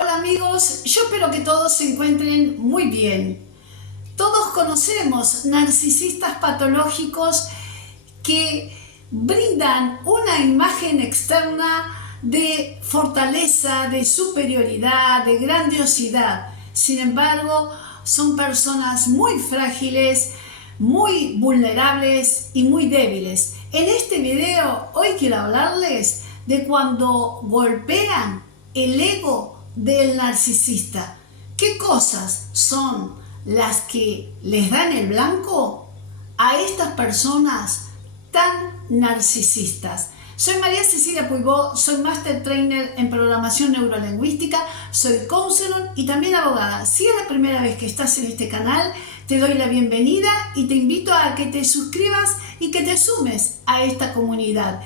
Hola amigos, yo espero que todos se encuentren muy bien. Todos conocemos narcisistas patológicos que brindan una imagen externa de fortaleza, de superioridad, de grandiosidad. Sin embargo, son personas muy frágiles, muy vulnerables y muy débiles. En este video hoy quiero hablarles de cuando golpean el ego del narcisista. ¿Qué cosas son las que les dan el blanco a estas personas tan narcisistas? Soy María Cecilia Puibó, soy Master Trainer en Programación Neurolingüística, soy counselor y también abogada. Si es la primera vez que estás en este canal, te doy la bienvenida y te invito a que te suscribas y que te sumes a esta comunidad.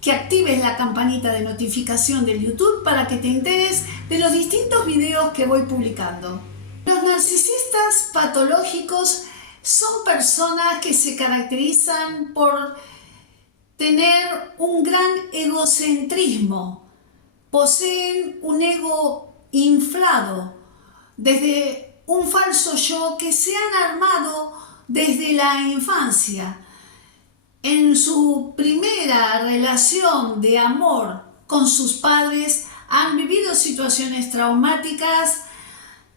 Que actives la campanita de notificación del YouTube para que te enteres de los distintos videos que voy publicando. Los narcisistas patológicos son personas que se caracterizan por tener un gran egocentrismo, poseen un ego inflado, desde un falso yo que se han armado desde la infancia. En su primera relación de amor con sus padres han vivido situaciones traumáticas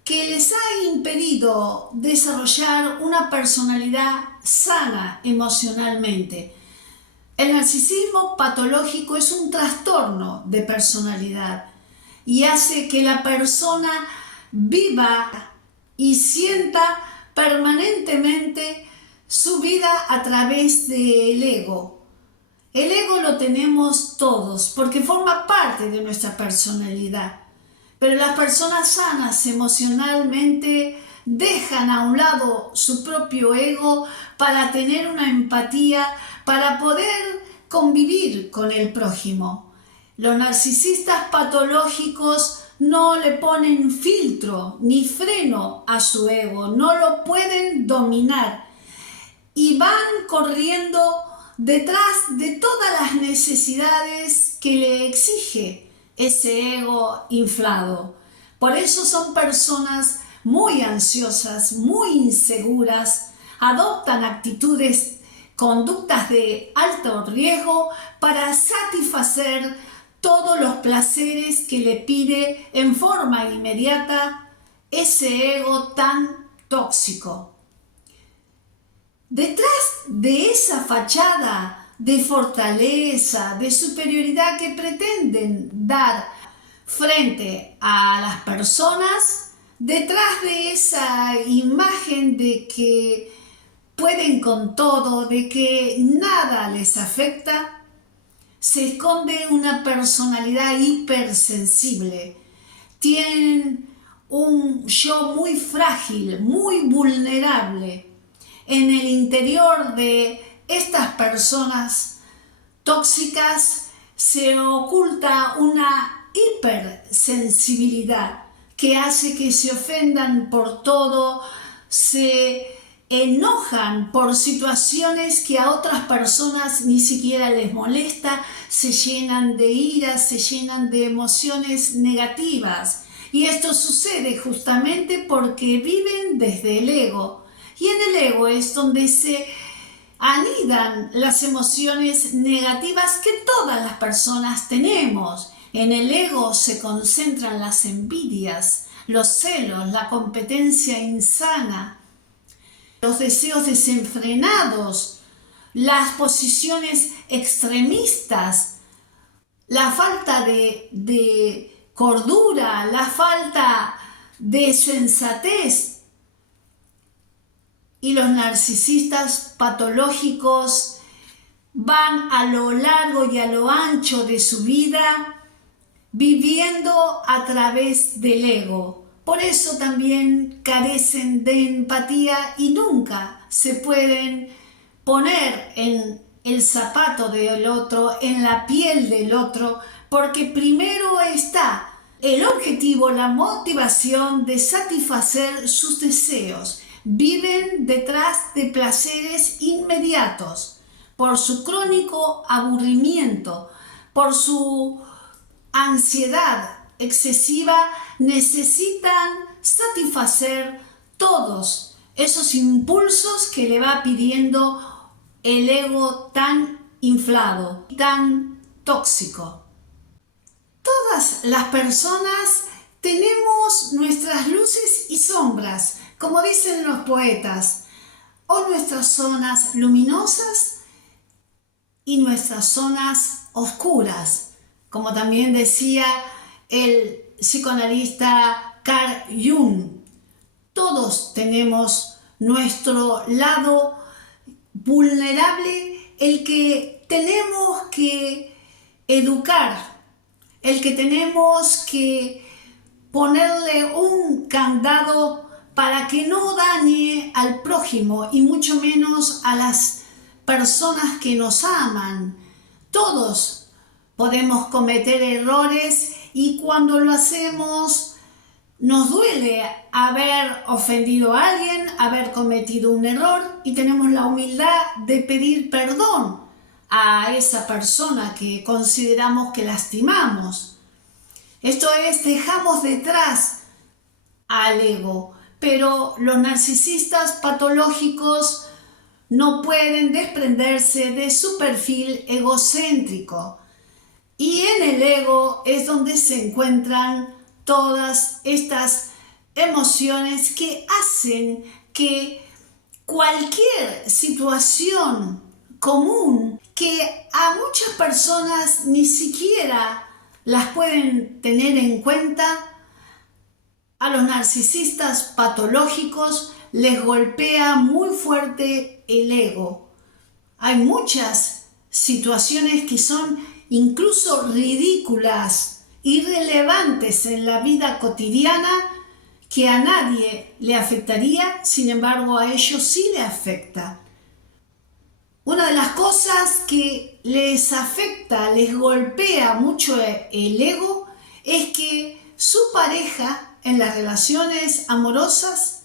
que les ha impedido desarrollar una personalidad sana emocionalmente. El narcisismo patológico es un trastorno de personalidad y hace que la persona viva y sienta permanentemente su vida a través del ego. El ego lo tenemos todos porque forma parte de nuestra personalidad. Pero las personas sanas emocionalmente dejan a un lado su propio ego para tener una empatía, para poder convivir con el prójimo. Los narcisistas patológicos no le ponen filtro ni freno a su ego, no lo pueden dominar y van corriendo detrás de todas las necesidades que le exige ese ego inflado. Por eso son personas muy ansiosas, muy inseguras, adoptan actitudes, conductas de alto riesgo para satisfacer todos los placeres que le pide en forma inmediata ese ego tan tóxico. Detrás de esa fachada de fortaleza, de superioridad que pretenden dar frente a las personas, detrás de esa imagen de que pueden con todo, de que nada les afecta, se esconde una personalidad hipersensible. Tienen un yo muy frágil, muy vulnerable. En el interior de estas personas tóxicas se oculta una hipersensibilidad que hace que se ofendan por todo, se enojan por situaciones que a otras personas ni siquiera les molesta, se llenan de ira, se llenan de emociones negativas. Y esto sucede justamente porque viven desde el ego. Y en el ego es donde se anidan las emociones negativas que todas las personas tenemos. En el ego se concentran las envidias, los celos, la competencia insana, los deseos desenfrenados, las posiciones extremistas, la falta de cordura, la falta de sensatez. Y los narcisistas patológicos van a lo largo y a lo ancho de su vida viviendo a través del ego. Por eso también carecen de empatía y nunca se pueden poner en el zapato del otro, en la piel del otro, porque primero está el objetivo, la motivación de satisfacer sus deseos. Viven detrás de placeres inmediatos, por su crónico aburrimiento, por su ansiedad excesiva necesitan satisfacer todos esos impulsos que le va pidiendo el ego tan inflado, tan tóxico. Todas las personas tenemos nuestras luces y sombras, como dicen los poetas, o nuestras zonas luminosas y nuestras zonas oscuras, como también decía el psicoanalista Carl Jung. Todos tenemos nuestro lado vulnerable, el que tenemos que educar, el que tenemos que ponerle un candado para que no dañe al prójimo y mucho menos a las personas que nos aman. Todos podemos cometer errores y cuando lo hacemos nos duele haber ofendido a alguien, haber cometido un error y tenemos la humildad de pedir perdón a esa persona que consideramos que lastimamos. Esto es, dejamos detrás al ego, pero los narcisistas patológicos no pueden desprenderse de su perfil egocéntrico. Y en el ego es donde se encuentran todas estas emociones que hacen que cualquier situación común que a muchas personas ni siquiera las pueden tener en cuenta, a los narcisistas patológicos les golpea muy fuerte el ego. Hay muchas situaciones que son incluso ridículas, irrelevantes en la vida cotidiana, que a nadie le afectaría, sin embargo a ellos sí le afecta. Una de las cosas que les afecta, les golpea mucho el ego, es que su pareja en las relaciones amorosas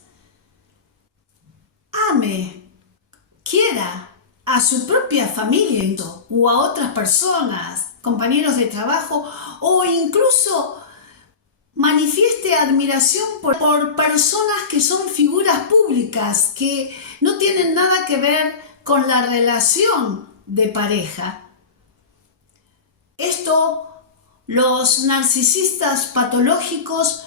ame, quiera a su propia familia o a otras personas, compañeros de trabajo, o incluso manifieste admiración por personas que son figuras públicas, que no tienen nada que ver con la relación de pareja. Esto los narcisistas patológicos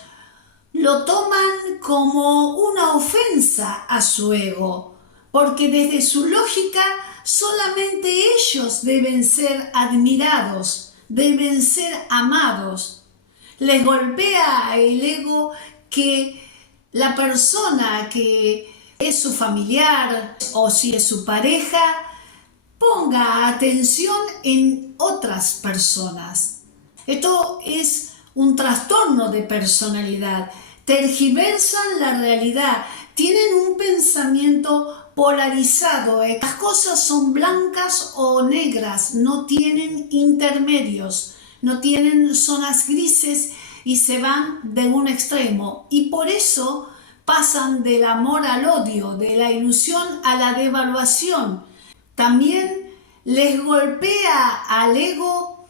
lo toman como una ofensa a su ego, porque desde su lógica solamente ellos deben ser admirados, deben ser amados. Les golpea el ego que la persona que es su familiar o si es su pareja ponga atención en otras personas. Esto es un trastorno de personalidad. Tergiversan la realidad, tienen un pensamiento polarizado. Las cosas son blancas o negras, no tienen intermedios, no tienen zonas grises y se van de un extremo. Y por eso pasan del amor al odio, de la ilusión a la devaluación. También les golpea al ego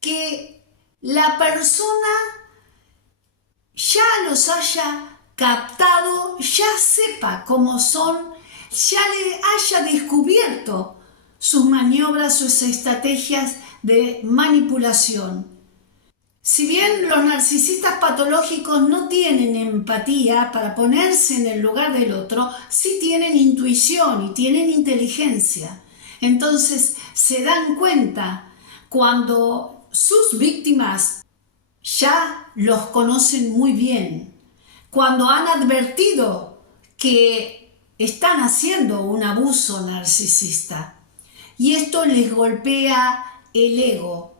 que la persona ya los haya captado, ya sepa cómo son, ya le haya descubierto sus maniobras, sus estrategias de manipulación. Si bien los narcisistas patológicos no tienen empatía para ponerse en el lugar del otro, sí tienen intuición y tienen inteligencia. Entonces se dan cuenta cuando sus víctimas ya los conocen muy bien, cuando han advertido que están haciendo un abuso narcisista. Y esto les golpea el ego.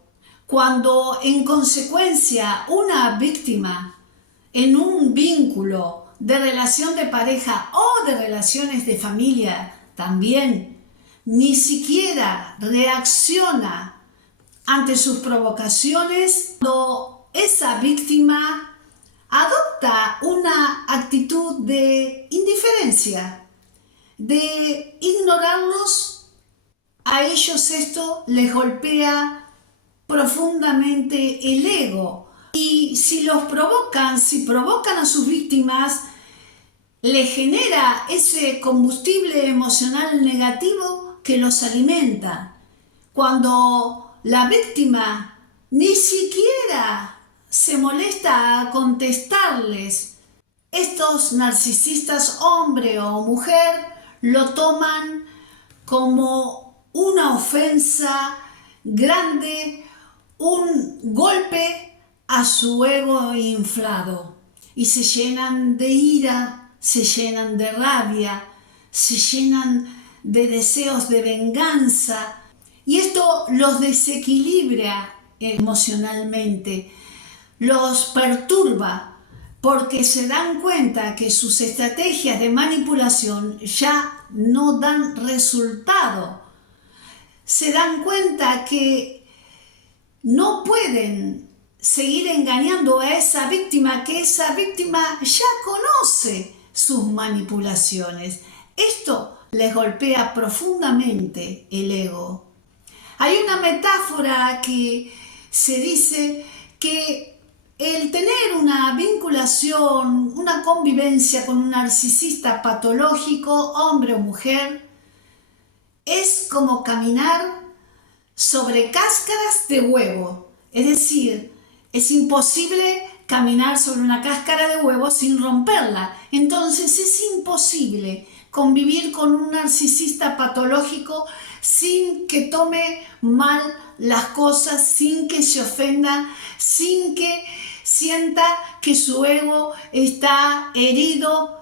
Cuando en consecuencia una víctima en un vínculo de relación de pareja o de relaciones de familia también ni siquiera reacciona ante sus provocaciones, cuando esa víctima adopta una actitud de indiferencia, de ignorarlos, a ellos esto les golpea profundamente el ego, Y si si provocan a sus víctimas, le genera ese combustible emocional negativo que los alimenta. Cuando la víctima ni siquiera se molesta a contestarles, estos narcisistas, hombre o mujer, lo toman como una ofensa grande, un golpe a su ego inflado, y se llenan de ira, se llenan de rabia, se llenan de deseos de venganza, y esto los desequilibra emocionalmente, los perturba, porque se dan cuenta que sus estrategias de manipulación ya no dan resultado. Se dan cuenta que no pueden seguir engañando a esa víctima, que esa víctima ya conoce sus manipulaciones. Esto les golpea profundamente el ego. Hay una metáfora que se dice que el tener una vinculación, una convivencia con un narcisista patológico, hombre o mujer, es como caminar sobre cáscaras de huevo. Es decir, es imposible caminar sobre una cáscara de huevo sin romperla. Entonces es imposible convivir con un narcisista patológico sin que tome mal las cosas, sin que se ofenda, sin que sienta que su ego está herido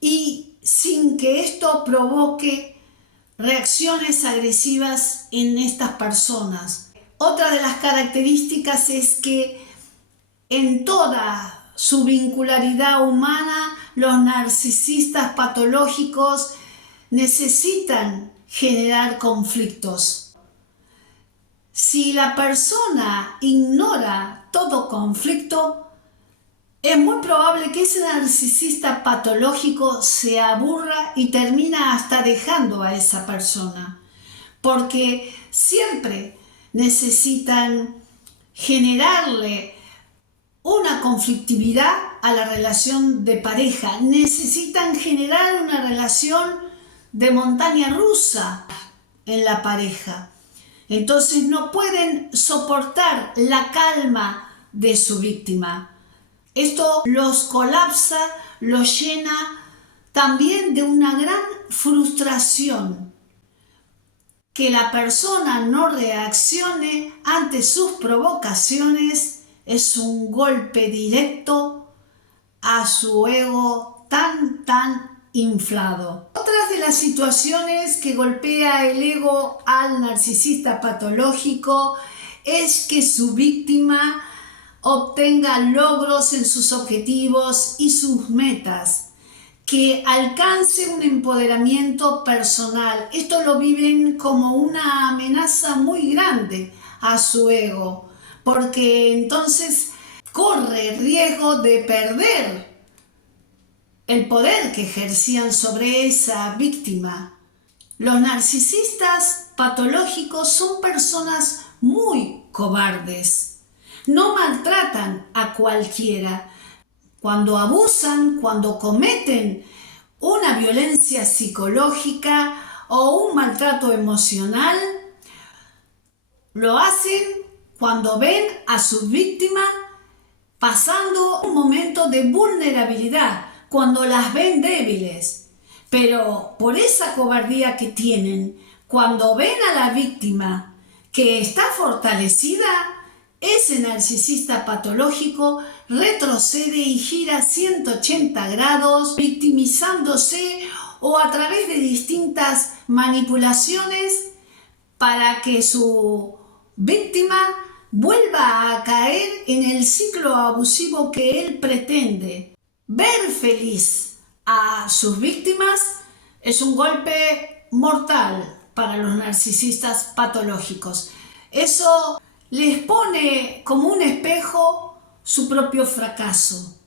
y sin que esto provoque reacciones agresivas en estas personas. Otra de las características es que en toda su vincularidad humana, los narcisistas patológicos necesitan generar conflictos. Si la persona ignora todo conflicto, es muy probable que ese narcisista patológico se aburra y termina hasta dejando a esa persona, porque siempre necesitan generarle una conflictividad a la relación de pareja, necesitan generar una relación de montaña rusa en la pareja. Entonces no pueden soportar la calma de su víctima. Esto los colapsa, los llena también de una gran frustración. Que la persona no reaccione ante sus provocaciones es un golpe directo a su ego tan inflado. Otra de las situaciones que golpea el ego al narcisista patológico es que su víctima obtenga logros en sus objetivos y sus metas, que alcance un empoderamiento personal. Esto lo viven como una amenaza muy grande a su ego, porque entonces corre riesgo de perder el poder que ejercían sobre esa víctima. Los narcisistas patológicos son personas muy cobardes. No maltratan a cualquiera. Cuando abusan, cuando cometen una violencia psicológica o un maltrato emocional, lo hacen cuando ven a su víctima pasando un momento de vulnerabilidad, cuando las ven débiles. Pero por esa cobardía que tienen, cuando ven a la víctima que está fortalecida, ese narcisista patológico retrocede y gira 180 grados, victimizándose o a través de distintas manipulaciones para que su víctima vuelva a caer en el ciclo abusivo que él pretende. Ver feliz a sus víctimas es un golpe mortal para los narcisistas patológicos. Eso les pone como un espejo su propio fracaso,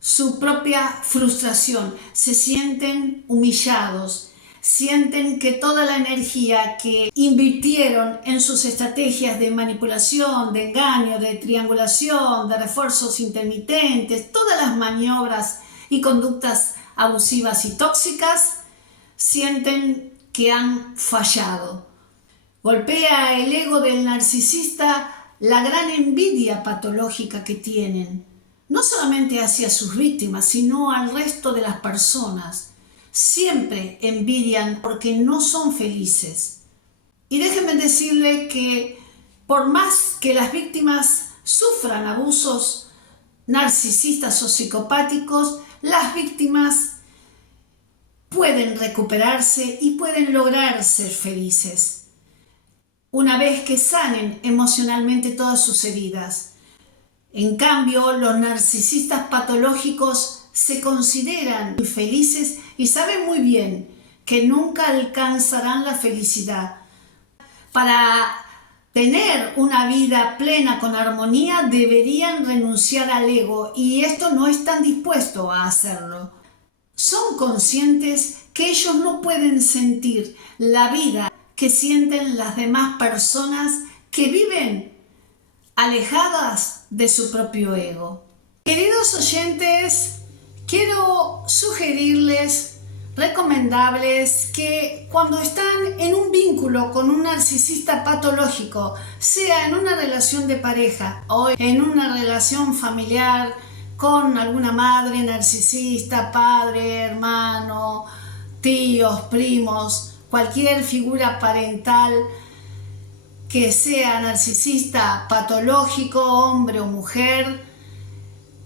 su propia frustración. Se sienten humillados, sienten que toda la energía que invirtieron en sus estrategias de manipulación, de engaño, de triangulación, de refuerzos intermitentes, todas las maniobras y conductas abusivas y tóxicas, sienten que han fallado. Golpea el ego del narcisista la gran envidia patológica que tienen, no solamente hacia sus víctimas, sino al resto de las personas. Siempre envidian porque no son felices. Y déjenme decirle que por más que las víctimas sufran abusos narcisistas o psicopáticos, las víctimas pueden recuperarse y pueden lograr ser felices una vez que sanen emocionalmente todas sus heridas. En cambio, los narcisistas patológicos se consideran infelices y saben muy bien que nunca alcanzarán la felicidad. Para tener una vida plena con armonía deberían renunciar al ego y esto no están dispuestos a hacerlo. Son conscientes que ellos no pueden sentir la vida que sienten las demás personas que viven alejadas de su propio ego. Queridos oyentes, quiero sugerirles, recomendarles que cuando están en un vínculo con un narcisista patológico, sea en una relación de pareja o en una relación familiar con alguna madre narcisista, padre, hermano, tíos, primos, cualquier figura parental que sea narcisista patológico, hombre o mujer,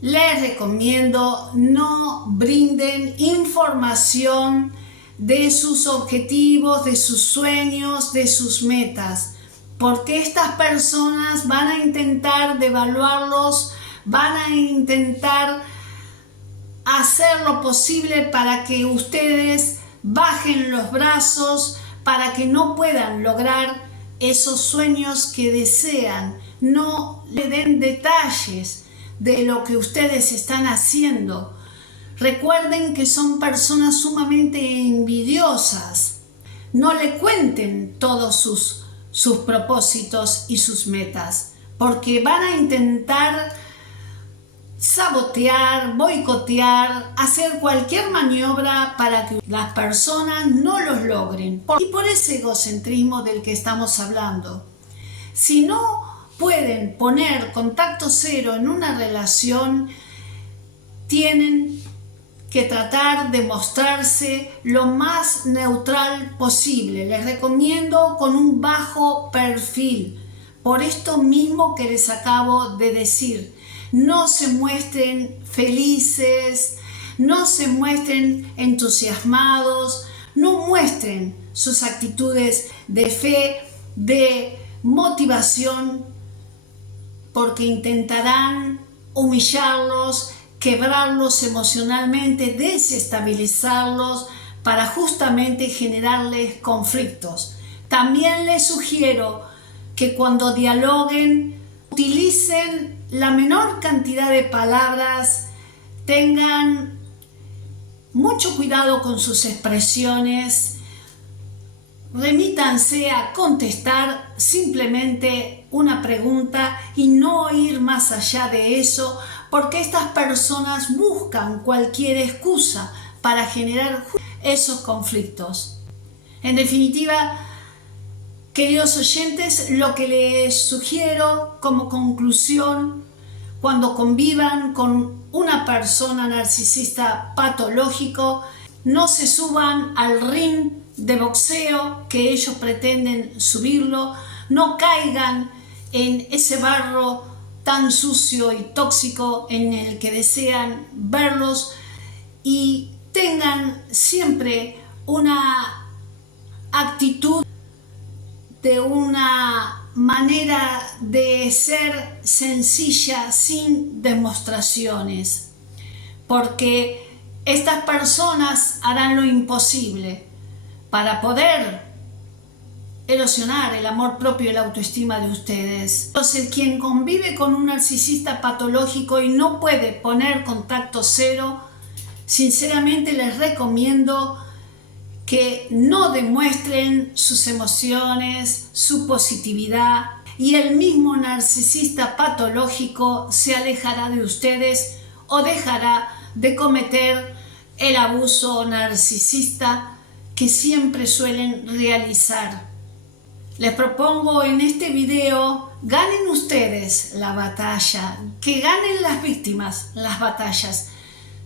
les recomiendo no brinden información de sus objetivos, de sus sueños, de sus metas, porque estas personas van a intentar devaluarlos, van a intentar hacer lo posible para que ustedes bajen los brazos, para que no puedan lograr esos sueños que desean. No le den detalles de lo que ustedes están haciendo. Recuerden que son personas sumamente envidiosas. No le cuenten todos sus propósitos y sus metas, porque van a intentar sabotear, boicotear, hacer cualquier maniobra para que las personas no los logren. Y por ese egocentrismo del que estamos hablando. Si no pueden poner contacto cero en una relación, tienen que tratar de mostrarse lo más neutral posible. Les recomiendo con un bajo perfil, por esto mismo que les acabo de decir. No se muestren felices, no se muestren entusiasmados, no muestren sus actitudes de fe, de motivación, porque intentarán humillarlos, quebrarlos emocionalmente, desestabilizarlos para justamente generarles conflictos. También les sugiero que cuando dialoguen utilicen la menor cantidad de palabras, tengan mucho cuidado con sus expresiones, remítanse a contestar simplemente una pregunta y no ir más allá de eso, porque estas personas buscan cualquier excusa para generar esos conflictos. En definitiva, queridos oyentes, lo que les sugiero como conclusión, cuando convivan con una persona narcisista patológico, no se suban al ring de boxeo que ellos pretenden subirlo, no caigan en ese barro tan sucio y tóxico en el que desean verlos, y tengan siempre una actitud de una manera de ser sencilla, sin demostraciones, porque estas personas harán lo imposible para poder erosionar el amor propio y la autoestima de ustedes. Entonces, quien convive con un narcisista patológico y no puede poner contacto cero, sinceramente les recomiendo que no demuestren sus emociones, su positividad, y el mismo narcisista patológico se alejará de ustedes o dejará de cometer el abuso narcisista que siempre suelen realizar. Les propongo en este video, ganen ustedes la batalla, que ganen las víctimas las batallas.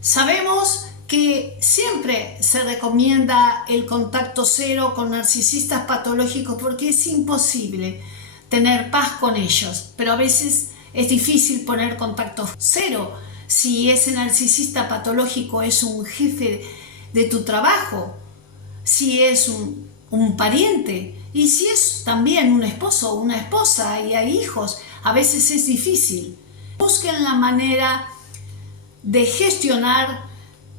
Sabemos que siempre se recomienda el contacto cero con narcisistas patológicos porque es imposible tener paz con ellos, pero a veces es difícil poner contacto cero si ese narcisista patológico es un jefe de tu trabajo, si es un pariente y si es también un esposo o una esposa y hay hijos. A veces es difícil. Busquen la manera de gestionar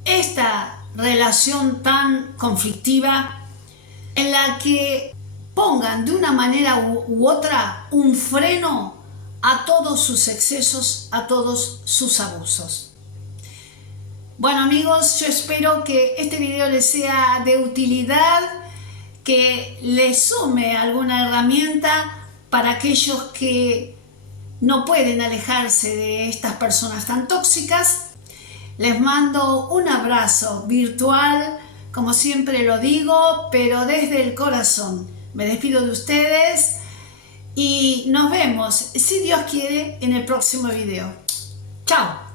esta relación tan conflictiva en la que pongan de una manera u otra un freno a todos sus excesos, a todos sus abusos. Bueno amigos, yo espero que este video les sea de utilidad, que les sume alguna herramienta para aquellos que no pueden alejarse de estas personas tan tóxicas. Les mando un abrazo virtual, como siempre lo digo, pero desde el corazón. Me despido de ustedes y nos vemos, si Dios quiere, en el próximo video. ¡Chao!